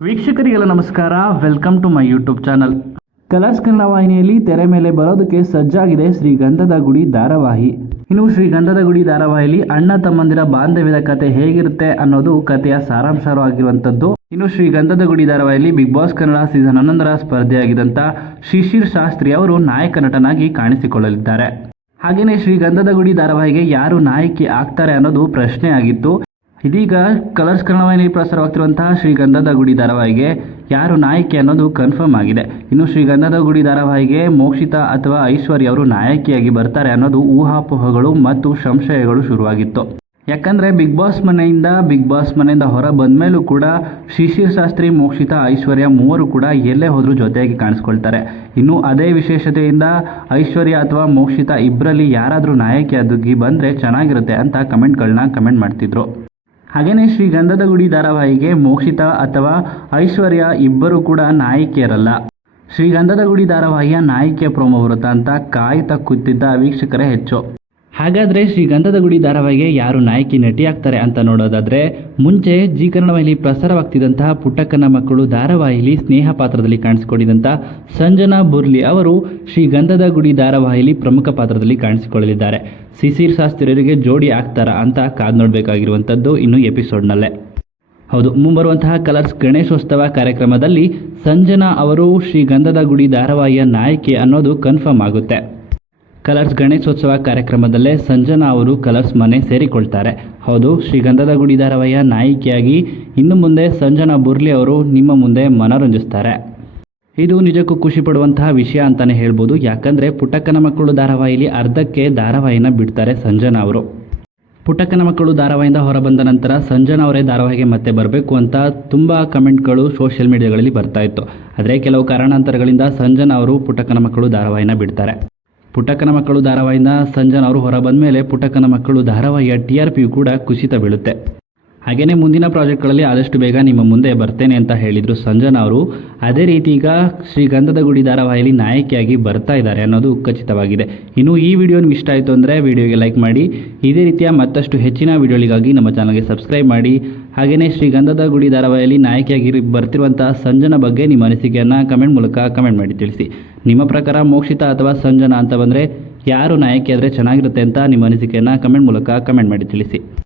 ವೀಕ್ಷಕರಿಗೆಲ್ಲ ನಮಸ್ಕಾರ. Welcome to my YouTube channel colors Kannada ವಾಹಿನಿಯಲ್ಲಿ ತೆರೆ ಮೇಲೆ ಬರೋದಕ್ಕೆ ಸಜ್ಜಾಗಿದೆ ಶ್ರೀಗಂಧದ ಗುಡಿ ಧಾರಾವಾಹಿ. ಇನ್ನು ಶ್ರೀಗಂಧದ ಗುಡಿ ಧಾರಾವಾಹಿಯಲ್ಲಿ ಅಣ್ಣ ತಮ್ಮಂದಿರ ಬಾಂಧವ್ಯದ ಕತೆ ಹೇಗಿರುತ್ತೆ ಅನ್ನೋದು ಕಥೆಯ ಸಾರಾಂಶವಾಗಿರುವಂಥದ್ದು ಇನ್ನು ಶ್ರೀಗಂಧದ ಗುಡಿ ಧಾರಾವಾಹಿಯಲ್ಲಿ ಬಿಗ್ ಬಾಸ್ ಕನ್ನಡ ಸೀಸನ್ ಹನ್ನೊಂದರ ಸ್ಪರ್ಧೆಯಾಗಿದ್ದಂಥ ಶಿಶಿರ್ ಶಾಸ್ತ್ರಿ ಅವರು ನಾಯಕ ನಟನಾಗಿ ಕಾಣಿಸಿಕೊಳ್ಳಲಿದ್ದಾರೆ. ಹಾಗೆಯೇ ಶ್ರೀಗಂಧದ ಗುಡಿ ಧಾರಾವಾಹಿಗೆ ಯಾರು ನಾಯಕಿ ಆಗ್ತಾರೆ ಅನ್ನೋದು ಪ್ರಶ್ನೆ ಆಗಿತ್ತು ಇದೀಗ ಕಲರ್ಸ್ ಕನ್ನಡ ವಾಹಿನಿಯಲ್ಲಿ ಪ್ರಸಾರವಾಗ್ತಿರುವಂತಹ ಶ್ರೀಗಂಧದ ಗುಡಿ ಧಾರಾವಾಹಿಗೆ ಯಾರು ನಾಯಕಿ ಅನ್ನೋದು ಕನ್ಫರ್ಮ್ ಆಗಿದೆ. ಇನ್ನು ಶ್ರೀಗಂಧದ ಗುಡಿ ಧಾರಾವಾಹಿಗೆ ಮೋಕ್ಷಿತಾ ಅಥವಾ ಐಶ್ವರ್ಯ ಅವರು ನಾಯಕಿಯಾಗಿ ಬರ್ತಾರೆ ಅನ್ನೋದು ಊಹಾಪೋಹಗಳು ಮತ್ತು ಸಂಶಯಗಳು ಶುರುವಾಗಿತ್ತು. ಯಾಕಂದ್ರೆ ಬಿಗ್ ಬಾಸ್ ಮನೆಯಿಂದ, ಬಿಗ್ ಬಾಸ್ ಮನೆಯಿಂದ ಹೊರ ಬಂದ ಮೇಲೂ ಕೂಡ ಶಿಶಿರ್ ಶಾಸ್ತ್ರಿ ಮೋಕ್ಷಿತಾ, ಐಶ್ವರ್ಯ ಮೂವರು ಕೂಡ ಎಲ್ಲೇ ಹೋದರೂ ಜೊತೆಯಾಗಿ ಕಾಣಿಸ್ಕೊಳ್ತಾರೆ. ಇನ್ನು ಅದೇ ವಿಶೇಷತೆಯಿಂದ ಐಶ್ವರ್ಯ ಅಥವಾ ಮೋಕ್ಷಿತಾ ಇಬ್ಬರಲ್ಲಿ ಯಾರಾದರೂ ನಾಯಕಿಯಾಗಿ ಬಂದರೆ ಚೆನ್ನಾಗಿರುತ್ತೆ ಅಂತ ಕಮೆಂಟ್ಗಳನ್ನ ಕಮೆಂಟ್ ಮಾಡ್ತಿದ್ರು. ಹಾಗೆಯೇ ಶ್ರೀ ಗಂಧದ ಗುಡಿ ಧಾರಾವಾಹಿಗೆ ಮೋಕ್ಷಿತಾ ಅಥವಾ ಐಶ್ವರ್ಯ ಇಬ್ಬರು ಕೂಡ ನಾಯಕಿಯರಲ್ಲ. ಶ್ರೀಗಂಧದ ಗುಡಿ ಧಾರಾವಾಹಿಯ ನಾಯಕಿಯ ಪ್ರೋಮೋ ಬರುತ್ತಾ ಅಂತ ಕಾಯ್ತಾ ಕೂತಿದ್ದ ವೀಕ್ಷಕರೇ ಹೆಚ್ಚು. ಹಾಗಾದರೆ ಶ್ರೀಗಂಧದ ಗುಡಿ ಧಾರಾವಾಹಿಗೆ ಯಾರು ನಾಯಕಿ ನಟಿ ಆಗ್ತಾರೆ ಅಂತ ನೋಡೋದಾದರೆ, ಮುಂಚೆ ಜೀ ಕನ್ನಡವಾಹಿಲಿ ಪ್ರಸಾರವಾಗ್ತಿದ್ದಂತಹ ಪುಟ್ಟಕ್ಕನ ಮಕ್ಕಳು ಧಾರಾವಾಹಿಲಿ ಸ್ನೇಹ ಪಾತ್ರದಲ್ಲಿ ಕಾಣಿಸಿಕೊಂಡಿದ್ದಂಥ ಸಂಜನಾ ಬುರ್ಲಿ ಅವರು ಶ್ರೀಗಂಧದ ಗುಡಿ ಧಾರಾವಾಹಿಲಿ ಪ್ರಮುಖ ಪಾತ್ರದಲ್ಲಿ ಕಾಣಿಸಿಕೊಳ್ಳಲಿದ್ದಾರೆ. ಸಿಸಿರ್ ಶಾಸ್ತ್ರಿಯರಿಗೆ ಜೋಡಿ ಆಗ್ತಾರಾ ಅಂತ ಕಾದು ನೋಡಬೇಕಾಗಿರುವಂಥದ್ದು ಇನ್ನು ಎಪಿಸೋಡ್ನಲ್ಲೇ. ಹೌದು, ಮುಂಬರುವಂತಹ ಕಲರ್ಸ್ ಗಣೇಶೋತ್ಸವ ಕಾರ್ಯಕ್ರಮದಲ್ಲಿ ಸಂಜನಾ ಅವರು ಶ್ರೀಗಂಧದ ಗುಡಿ ಧಾರಾವಾಹಿಯ ನಾಯಕಿ ಅನ್ನೋದು ಕನ್ಫರ್ಮ್ ಆಗುತ್ತೆ. ಕಲರ್ಸ್ ಗಣೇಶೋತ್ಸವ ಕಾರ್ಯಕ್ರಮದಲ್ಲೇ ಸಂಜನಾ ಅವರು ಕಲರ್ಸ್ ಮನೆ ಸೇರಿಕೊಳ್ತಾರೆ. ಹೌದು, ಶ್ರೀಗಂಧದ ಗುಡಿ ಧಾರಾವಾಹಿಯ ನಾಯಕಿಯಾಗಿ ಇನ್ನು ಮುಂದೆ ಸಂಜನಾ ಬುರ್ಲಿ ಅವರು ನಿಮ್ಮ ಮುಂದೆ ಮನರಂಜಿಸ್ತಾರೆ. ಇದು ನಿಜಕ್ಕೂ ಖುಷಿ ಪಡುವಂತಹ ವಿಷಯ ಅಂತಾನೆ ಹೇಳ್ಬೋದು. ಯಾಕಂದ್ರೆ ಪುಟ್ಟಕ್ಕನ ಮಕ್ಕಳು ಧಾರಾವಾಹಿಲಿ ಅರ್ಧಕ್ಕೆ ಧಾರಾವಾಹಿನ ಬಿಡ್ತಾರೆ ಸಂಜನಾ ಅವರು. ಪುಟ್ಟಕ್ಕನ ಮಕ್ಕಳು ಧಾರಾವಾಹಿಯಿಂದ ಹೊರಬಂದ ನಂತರ ಸಂಜನಾ ಅವರೇ ಧಾರಾವಾಹಿಗೆ ಮತ್ತೆ ಬರಬೇಕು ಅಂತ ತುಂಬ ಕಮೆಂಟ್ಗಳು ಸೋಷಿಯಲ್ ಮೀಡಿಯಾಗಳಲ್ಲಿ ಬರ್ತಾ ಇತ್ತು. ಆದರೆ ಕೆಲವು ಕಾರಣಾಂತರಗಳಿಂದ ಸಂಜನಾ ಅವರು ಪುಟ್ಟಕ್ಕನ ಮಕ್ಕಳು ಧಾರಾವಾಹಿನ ಬಿಡ್ತಾರೆ. ಪುಟ್ಟಕ್ಕನ ಮಕ್ಕಳು ಧಾರಾವಾಹಿಯಿಂದ ಸಂಜನ್ ಅವರು ಹೊರ ಬಂದ ಮೇಲೆ ಪುಟ್ಟಕ್ಕನ ಮಕ್ಕಳು ಧಾರಾವಾಹಿಯ ಟಿ ಆರ್ ಪಿಯು ಕೂಡ ಕುಸಿತ ಬೀಳುತ್ತೆ. ಹಾಗೆಯೇ ಮುಂದಿನ ಪ್ರಾಜೆಕ್ಟ್ಗಳಲ್ಲಿ ಆದಷ್ಟು ಬೇಗ ನಿಮ್ಮ ಮುಂದೆ ಬರ್ತೇನೆ ಅಂತ ಹೇಳಿದರು ಸಂಜನ್ ಅವರು. ಅದೇ ರೀತಿ ಈಗ ಶ್ರೀಗಂಧದ ಗುಡಿ ಧಾರಾವಾಹಿಯಲ್ಲಿ ನಾಯಕಿಯಾಗಿ ಬರ್ತಾ ಇದ್ದಾರೆ ಅನ್ನೋದು ಖಚಿತವಾಗಿದೆ. ಇನ್ನು ಈ ವಿಡಿಯೋ ನಿಮ್ಗೆ ಇಷ್ಟ ಆಯಿತು ಅಂದರೆ ವಿಡಿಯೋಗೆ ಲೈಕ್ ಮಾಡಿ. ಇದೇ ರೀತಿಯ ಮತ್ತಷ್ಟು ಹೆಚ್ಚಿನ ವಿಡಿಯೋಗಳಿಗಾಗಿ ನಮ್ಮ ಚಾನಲ್ಗೆ ಸಬ್ಸ್ಕ್ರೈಬ್ ಮಾಡಿ. ಹಾಗೆಯೇ ಶ್ರೀಗಂಧದ ಗುಡಿ ಧಾರಾವಾಹಿಯಲ್ಲಿ ನಾಯಕಿಯಾಗಿ ಬರ್ತಿರುವಂತಹ ಸಂಜನಾ ಬಗ್ಗೆ ನಿಮ್ಮ ಅನಿಸಿಕೆಯನ್ನು ಕಮೆಂಟ್ ಮೂಲಕ ಕಮೆಂಟ್ ಮಾಡಿ ತಿಳಿಸಿ. ನಿಮ್ಮ ಪ್ರಕಾರ ಮೋಕ್ಷಿತ ಅಥವಾ ಸಂಜನಾ ಅಂತ ಬಂದರೆ ಯಾರು ನಾಯಕಿ ಚೆನ್ನಾಗಿರುತ್ತೆ ಅಂತ ನಿಮ್ಮ ಅನಿಸಿಕೆಯನ್ನು ಕಮೆಂಟ್ ಮೂಲಕ ಕಮೆಂಟ್ ಮಾಡಿ ತಿಳಿಸಿ.